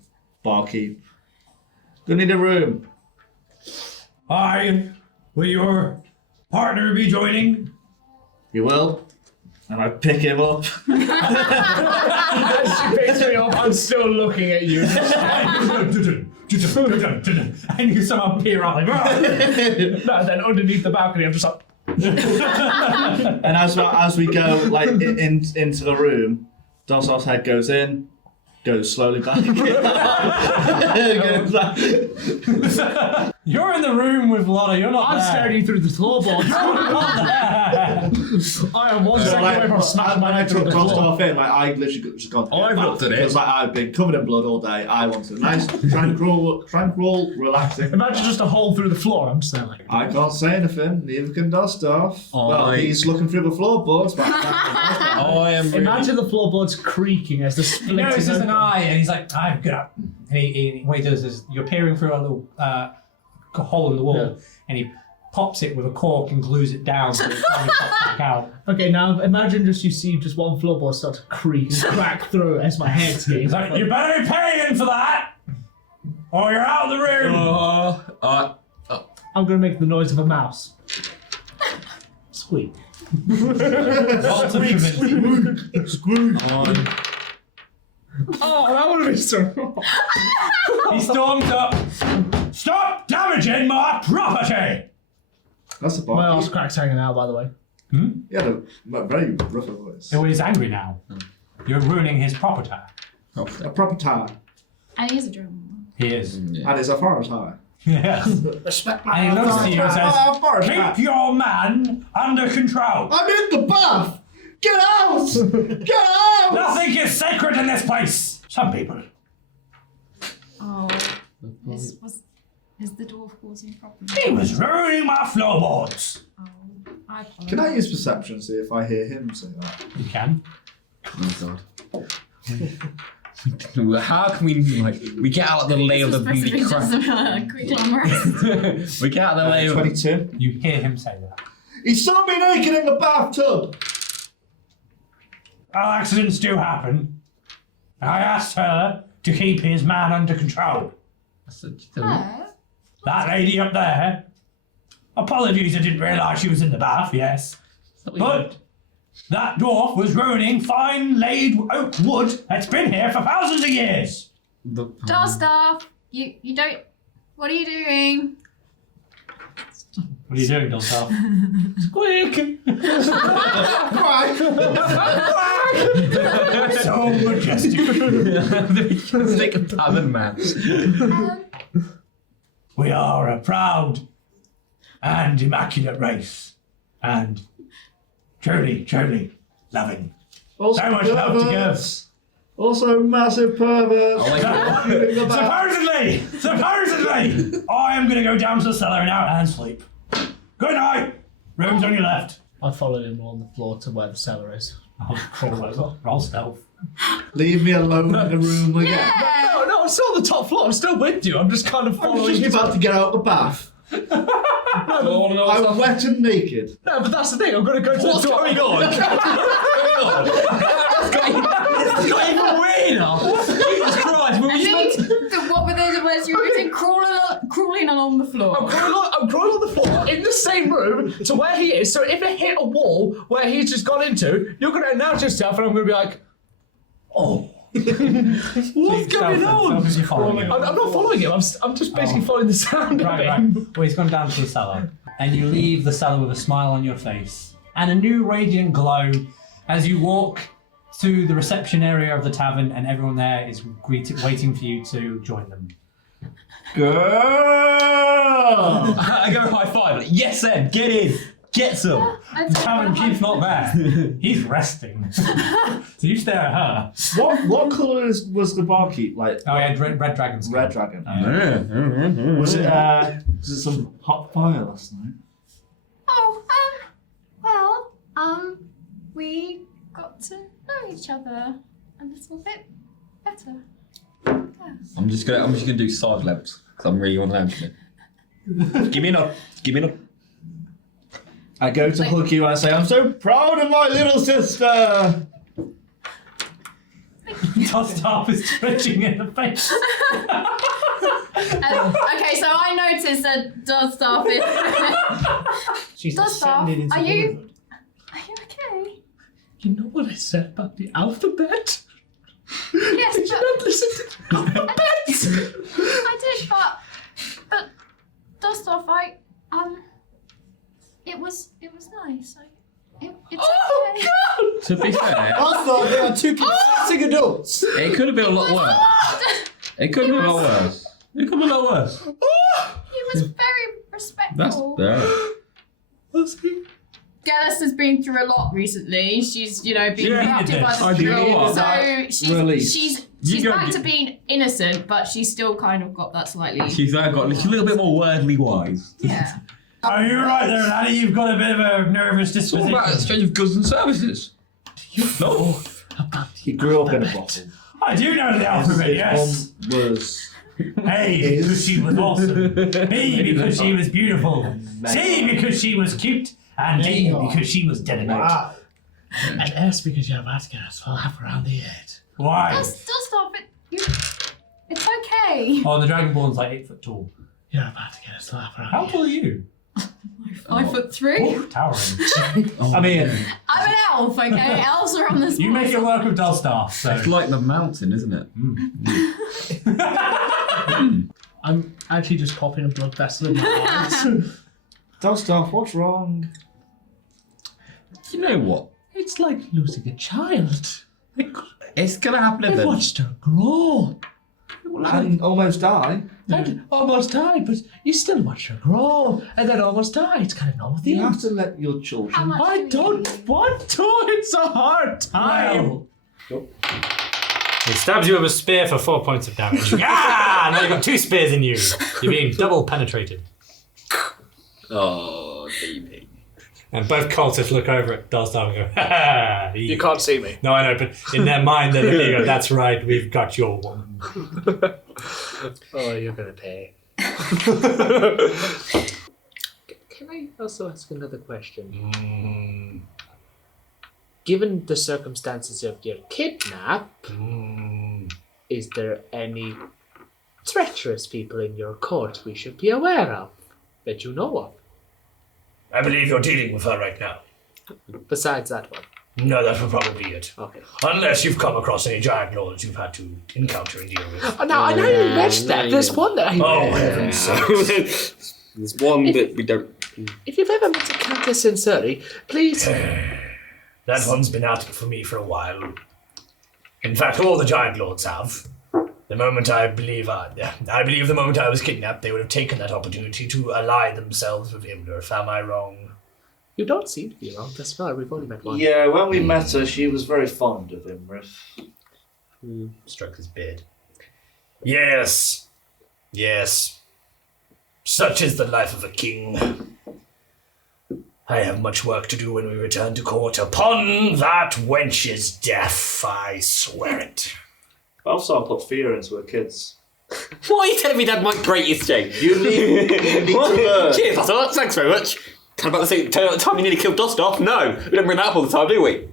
barkeep, "Gonna need a room." Hi, will your partner be joining? He will. And I pick him up. As she picks me up, I'm still looking at you. And you somehow peer out like, no, then underneath the balcony, I'm just like. And as we go like into the room, Dosdarth's head goes in, goes slowly back. Goes back. You're in the room with Lotta, you're not I'm there. staring through the floorboards. I am one second away from smashing my head through the floor. Dosdarth in, like I literally just gone. I've looked at it. Because like I've been covered in blood all day. I wanted a nice, tranquil, relaxing. Imagine just a hole through the floor. I'm just there like. I can't say anything. Neither can Dosdarth. Well, he's looking through the floorboards. But I am. Imagine the floorboards creaking as the split. He notices an eye and he's like, I'm good. And what he does is you're peering through a little hole in the wall and he pops it with a cork and glues it down so it finally pops back out. Okay, now imagine just you see just one floorboard start to creak and crack through as my head's getting. He's like, you better be paying for that or you're out of the room. I'm going to make the noise of a mouse. Squeak. Squeak. Oh, that would have been so. He storms up. Stop damaging my property! That's a bar. My arse crack's hanging out, by the way. He had a very rough voice. Oh, he's angry now. You're ruining his property. A proper tie. And he is a German. He is. And it's a forest tie. Yes. Respect my And he looks to you and says, forest keep your man under control. I'm in the bath! Get out! Get out! Nothing is sacred in this place. Some people. Oh. Is the dwarf causing problems? He was ruining my floorboards. Oh, I apologize. Can I use perception, see if I hear him say that? You can. Oh god. How can we we get out of the lay of the Supposed to be just a quick long rest. we get out of the lay of 22. You hear him say that. He saw me naked in the bathtub! Well, accidents do happen. I asked her to keep his man under control. That lady up there. Apologies, I didn't realise she was in the bath, yes. But that dwarf was ruining fine laid oak wood that's been here for thousands of years. Dosdarth, you don't. What are you doing? What are you doing, Dosdarth? Squeak! So majestic. Like a tavern man. We are a proud and immaculate race. And truly, truly loving. Also So much love to give. perverts. Also massive perverts. Supposedly, I am going to go down to the cellar now and sleep. Good night. Room's on your left. I followed him on the floor to where the cellar is. I'll crawl over. Roll stealth. Leave me alone in the room again. No, I'm still on the top floor. I'm still with you. I'm just kind of I was following just you. about to get out of the bath. I'm wet and naked. No, but that's the thing. I'm going to go to the door. What's going on? It's not even weirder. Jesus Christ. I think what were those words you were written? Crawling along the floor. I'm crawling on the floor in the same room to where he is. So if it hit a wall where he's just gone into, you're going to announce yourself, and I'm going to be like, oh. What's going on? I'm not following him. I'm just basically following the sound of Right. him. Well, he's gone down to the cellar. And you leave the cellar with a smile on your face. And a new radiant glow as you walk to the reception area of the tavern and everyone there is waiting for you to join them. Girl! I go high five. Like, yes, Ed, get in. Get some. Tavern Chief's not there. He's resting. So you stare at her. What colour was the barkeep like? Oh, yeah, red dragon. Red dragon. Was it some hot fire last night? Oh, we got to know each other a little bit better. I'm just gonna do side labs because I'm really on lamp. Give me a nod. I go to hug you and I say, I'm so proud of my little sister. Dosdarth is twitching in the face. Okay, so I noticed that Dosdarth is. She's Dosdarth, ascended into are you womanhood. okay? You know what I said about the alphabet? Yes, Did you not listen to the alphabet? I did, but Dosdarth, it was nice. It's okay. To be fair, I thought they are two consenting adults. it could have been a lot worse. It could have been a lot worse. He was very respectful. That's bad. Gallus has been through a lot recently. She's, been corrupted by I the do drill. know So Release. she's back to being innocent, but she's still kind of got that slightly. She's got a little bit more wordly wise. Yeah. Are you right there, laddie? You've got a bit of a nervous It's all disposition. about exchange of goods and services. No. He grew up in a bottle. I do know the alphabet, yes. Was A, because she was awesome. B, because she was beautiful. C, because she was cute. And D, because she was dynamite. Wow. And S because you're about to get a slap around the head. Why? Dosdarth, it's okay. Oh, the Dragonborn's like 8 foot tall. You're about to get a slap around How the tall are you? 5'3". Oh, towering. I mean, I'm an elf, okay? Elves are on this. You make it work with Dosdarth, so. It's like the mountain, isn't it? I'm actually just popping a blood vessel in my eyes. Dosdarth, what's wrong? You know what? It's like losing a child. It's gonna happen I eventually. watched her grow. And almost die. And almost died, but you still watch her grow, and then almost die. It's kind of normal thing. You have to let your children. I don't want to. It's a hard time. He stabs you with a spear for 4 points of damage. Ah! Now you've got 2 spears in you. You're being double penetrated. Oh, baby. And both cultists look over at Dosdarth and go, ha ha! You can't see me. No, I know, but in their mind they're looking and go, that's right, we've got your woman. Oh, you're gonna pay. Can I also ask another question? Given the circumstances of your kidnap, is there any treacherous people in your court we should be aware of that you know of? I believe you're dealing with her right now. Besides that one. No, that will probably be it. Okay. Unless you've come across any giant lords you've had to encounter and deal with. Oh, now, I know you mentioned that. There's one that I Oh, heavens sakes. There's one that we don't. If you've ever met a Countess in Surrey, please... That one's been out for me for a while. In fact, all the giant lords have. The moment the moment I was kidnapped, they would have taken that opportunity to ally themselves with Imlerf. Am I wrong? You don't seem to be wrong thus far. We've only met one. Yeah, when we met her, she was very fond of Imrith. Struck his beard. Yes. Yes. Such is the life of a king. I have much work to do when we return to court. Upon that wench's death, I swear it. Also, I put fear into her kids. Why are you telling me that my greatest thing? You need to learn. Cheers, I thought. Thanks very much. Kind of about the time you nearly killed Dosdarth. No, we don't bring that up all the time, do we?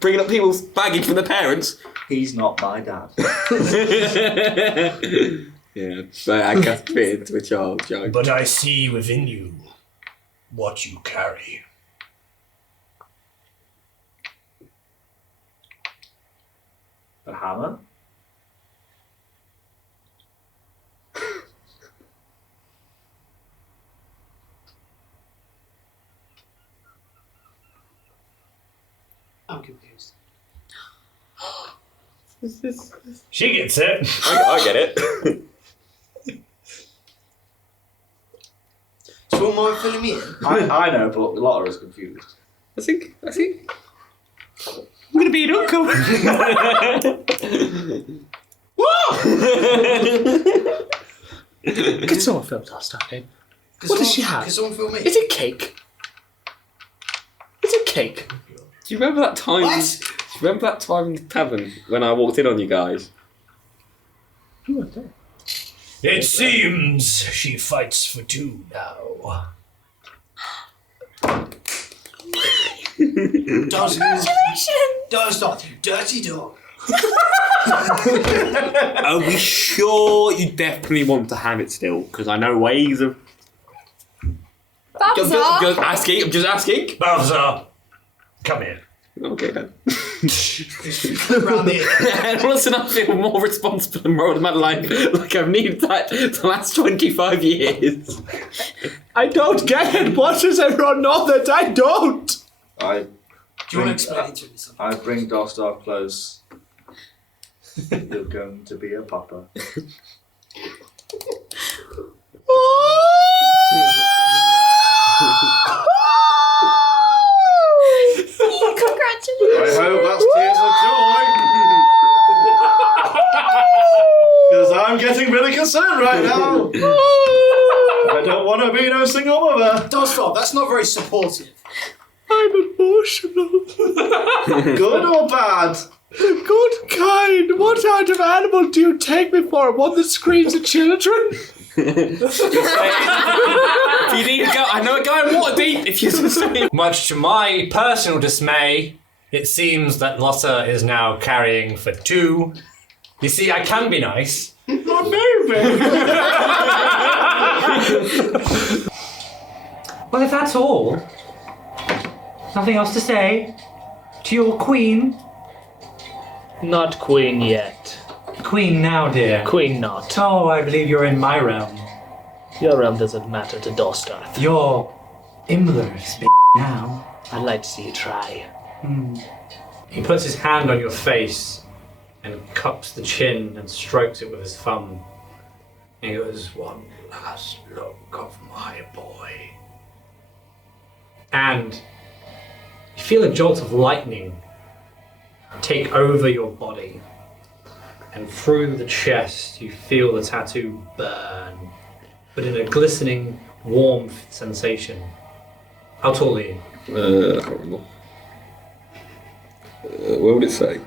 Bringing up people's baggage from their parents. He's not my dad. Yeah, but I can't fit into a child joke. But I see within you what you carry. A hammer? I'm confused. She gets it. I get it. Someone mind filling me in? I know, but Lotta is confused. I think. I'm gonna be an uncle. Can someone film Dosdarth? What does she have? Can someone film me? Is it cake? Is it cake? Do you remember that time? What? Do you remember that time in the tavern when I walked in on you guys? It seems she fights for two now. Dosdarth, you dirty dog. Are we sure you definitely want to have it still? Because I know ways of. Just asking. I'm just asking. Balthazar, come here. Okay then. Around here. And all of a sudden I feel more responsible and more of my life like I've needed that the last 25 years. I don't get it. What does everyone know that I don't? Do you want to explain it to me? I bring Dosdarth close. You're going to be a papa. Congratulations. I hope that's tears of joy. Because I'm getting really concerned right now. I don't want to be no single mother. Dosdarth, that's not very supportive. I'm emotional. Good or bad? Good kind. What kind of animal do you take me for? One that screams at children? If you need to go, I know a guy in Waterdeep. If you say. Much to my personal dismay, it seems that Lotta is now carrying for two. You see, I can be nice. Oh, maybe. Well, if that's all, nothing else to say to your queen. Not queen yet. Queen now, dear. Queen not. Oh, I believe you're in my realm. Your realm doesn't matter to Dosdarth. You're Imler's now. I'd like to see you try. He puts his hand on your face and cups the chin and strokes it with his thumb. And he goes, one last look of my boy. And you feel a jolt of lightning take over your body. And through the chest, you feel the tattoo burn, but in a glistening, warmth sensation. How tall are you? I can't remember. What would it say?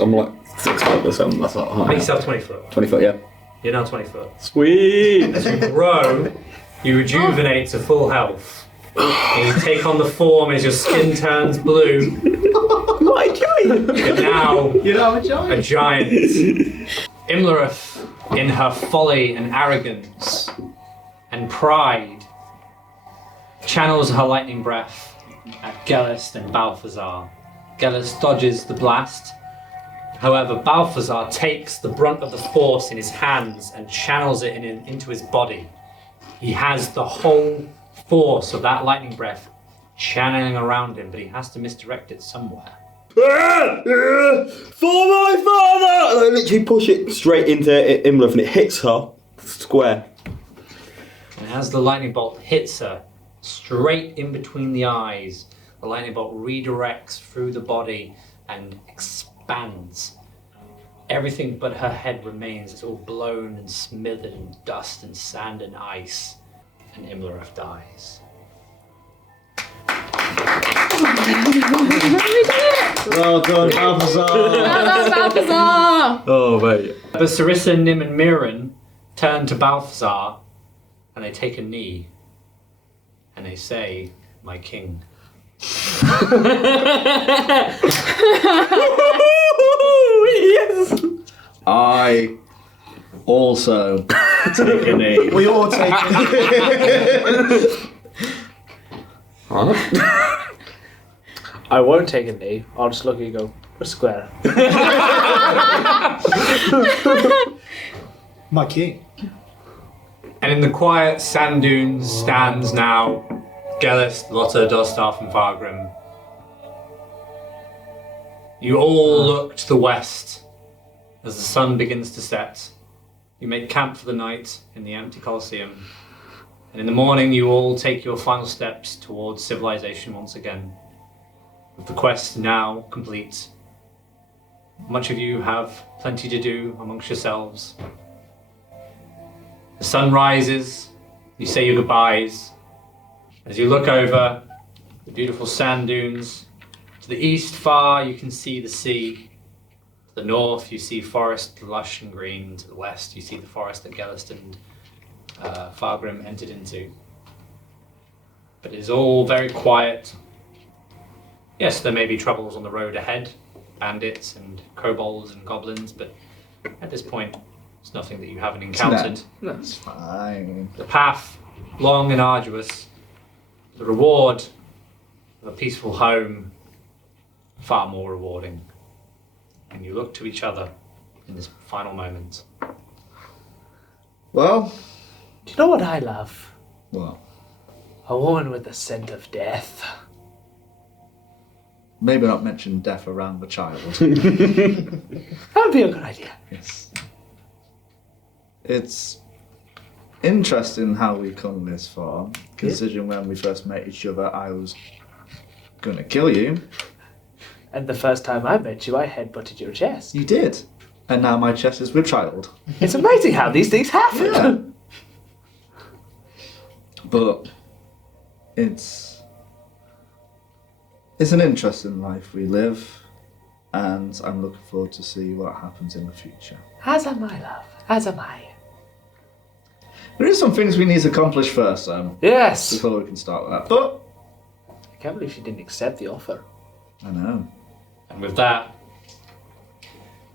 I'm like 6'5" or something. That's not high. Make yourself 20 foot. 20 foot, yeah. You're now 20 foot. Sweet! As you grow, you rejuvenate to full health. And you take on the form as your skin turns blue. My giant. You're now You're a giant. a giant. Imlerith, in her folly and arrogance and pride, channels her lightning breath at Golliath and Balthazar. Golliath dodges the blast. However, Balthazar takes the brunt of the force in his hands and channels it into his body. He has the whole force of that lightning breath channeling around him, but he has to misdirect it somewhere. For my father! And I literally push it straight into Imlerith and it hits her square. And as the lightning bolt hits her, straight in between the eyes, the lightning bolt redirects through the body and expands. Everything but her head remains. It's all blown and smothered in dust and sand and ice. And Imlerith dies. Well done, Balthazar. Balthazar! Oh, mate. But Sarissa, Nim, and Mirren turn to Balthazar and they take a knee and they say, "My king." Yes! I also take a knee. We all take it. Huh? I won't take a knee. I'll just look at you and go, we're square. My king. And in the quiet sand dunes stands now Golliath, Lotta, Dosdarth, and Faerun. You all look to the west As the sun begins to set, you make camp for the night in the empty Colosseum. And in the morning, you all take your final steps towards civilization once again. With the quest now complete, much of you have plenty to do amongst yourselves. The sun rises, you say your goodbyes. As you look over the beautiful sand dunes, to the east far you can see the sea. To the north you see forest lush and green. To the west you see the forest that Golliath and Faerun entered into. But it is all very quiet. Yes, there may be troubles on the road ahead, bandits and kobolds and goblins, but at this point it's nothing that you haven't encountered. That's fine. The path, long and arduous, the reward of a peaceful home, far more rewarding. And you look to each other in this final moment. Well, do you know what I love? What? A woman with the scent of death. Maybe not mention death around the child. That would be a good idea. Yes. It's interesting how we come this far, considering when we first met each other, I was gonna kill you. And the first time I met you, I headbutted your chest. You did. And now my chest is with child. It's amazing how these things happen. Yeah. But it's an interesting life we live, and I'm looking forward to see what happens in the future. As am I, love. As am I. There is some things we need to accomplish first, Yes. before we can start with that. But I can't believe she didn't accept the offer. I know. And with that,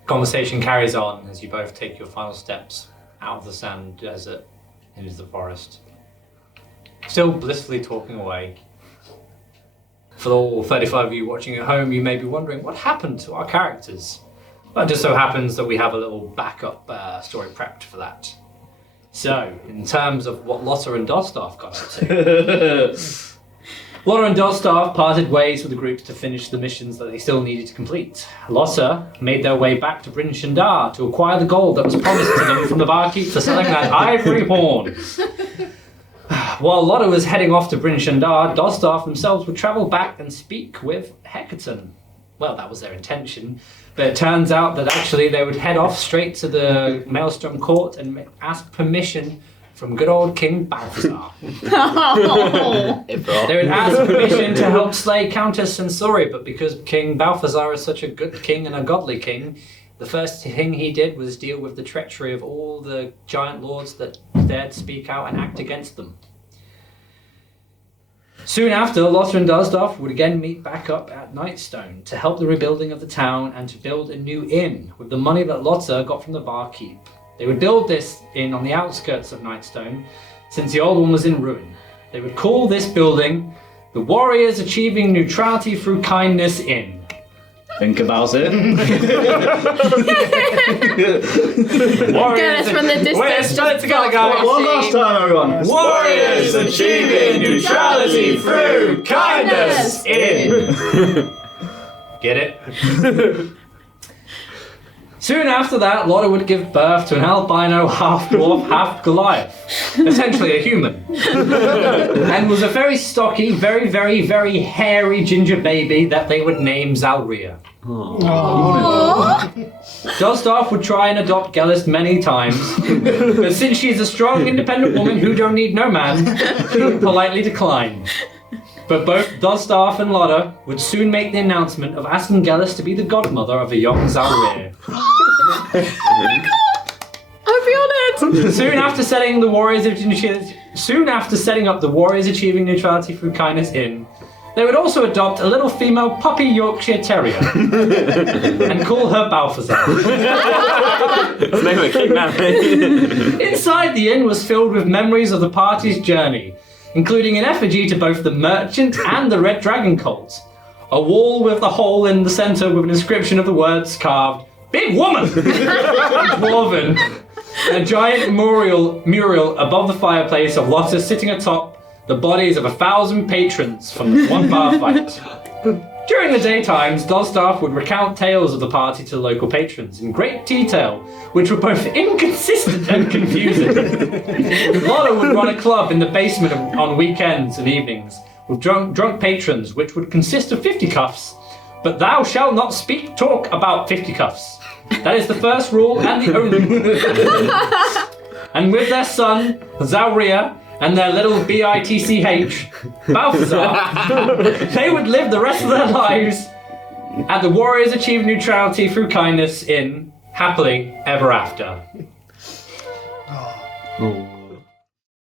conversation carries on as you both take your final steps out of the sand desert into the forest. Still blissfully talking away. For all 35 of you watching at home, you may be wondering what happened to our characters. Well, it just so happens that we have a little backup story prepped for that. So, in terms of what Lotta and Dosdarth got up to, Lotta and Dosdarth parted ways with the groups to finish the missions that they still needed to complete. Lotta made their way back to Bryn Shandar to acquire the gold that was promised to them from the barkeep for selling that ivory horn. While Lotta was heading off to Bryn Shandar, Dosdarth themselves would travel back and speak with Hecaton. Well, that was their intention, but it turns out that actually they would head off straight to the Maelstrom Court and ask permission from good old King Balthazar. They would ask permission to help slay Countess Sensori, but because King Balthazar is such a good king and a godly king, the first thing he did was deal with the treachery of all the giant lords that dared speak out and act against them. Soon after, Lotta and Dosdarth would again meet back up at Nightstone to help the rebuilding of the town and to build a new inn with the money that Lotta got from the barkeep. They would build this inn on the outskirts of Nightstone, since the old one was in ruin. They would call this building the Warriors Achieving Neutrality Through Kindness Inn. Think about it. Warriors from the distance. Wait, spell it together, guys. One last time, everyone. Warriors Achieving Neutrality Through Kindness Inn. Get it? Soon after that, Lotta would give birth to an albino half-dwarf, half-Golliath, essentially a human, and was a very stocky, very, very, very hairy ginger baby that they would name Zalria. Dosdarth would try and adopt Golliath many times, but since she's a strong, independent woman who don't need no man, she would politely decline. But both Dosdarth and Lotta would soon make the announcement of asking Golliath to be the godmother of a young Zalria. Oh my god! I'll be on it! Soon after setting up the Warriors Achieving Neutrality Through Kindness Inn, they would also adopt a little female puppy Yorkshire Terrier and call her Balthazar. Inside the inn was filled with memories of the party's journey, including an effigy to both the merchant and the Red Dragon cult. A wall with the hole in the centre with an inscription of the words carved, "Big Woman!" Dwarven. And a giant mural above the fireplace of Lotta sitting atop the bodies of 1,000 patrons from the one bar fight. During the daytimes, Dosdarth would recount tales of the party to the local patrons in great detail, which were both inconsistent and confusing. Lotta would run a club in the basement on weekends and evenings, with drunk patrons, which would consist of fisticuffs. But thou shalt not talk about fisticuffs. That is the first rule and the only. And with their son, Zauria, and their little bitch, Balthazar, they would live the rest of their lives at the Warriors Achieve Neutrality Through Kindness in Happily Ever After. Oh.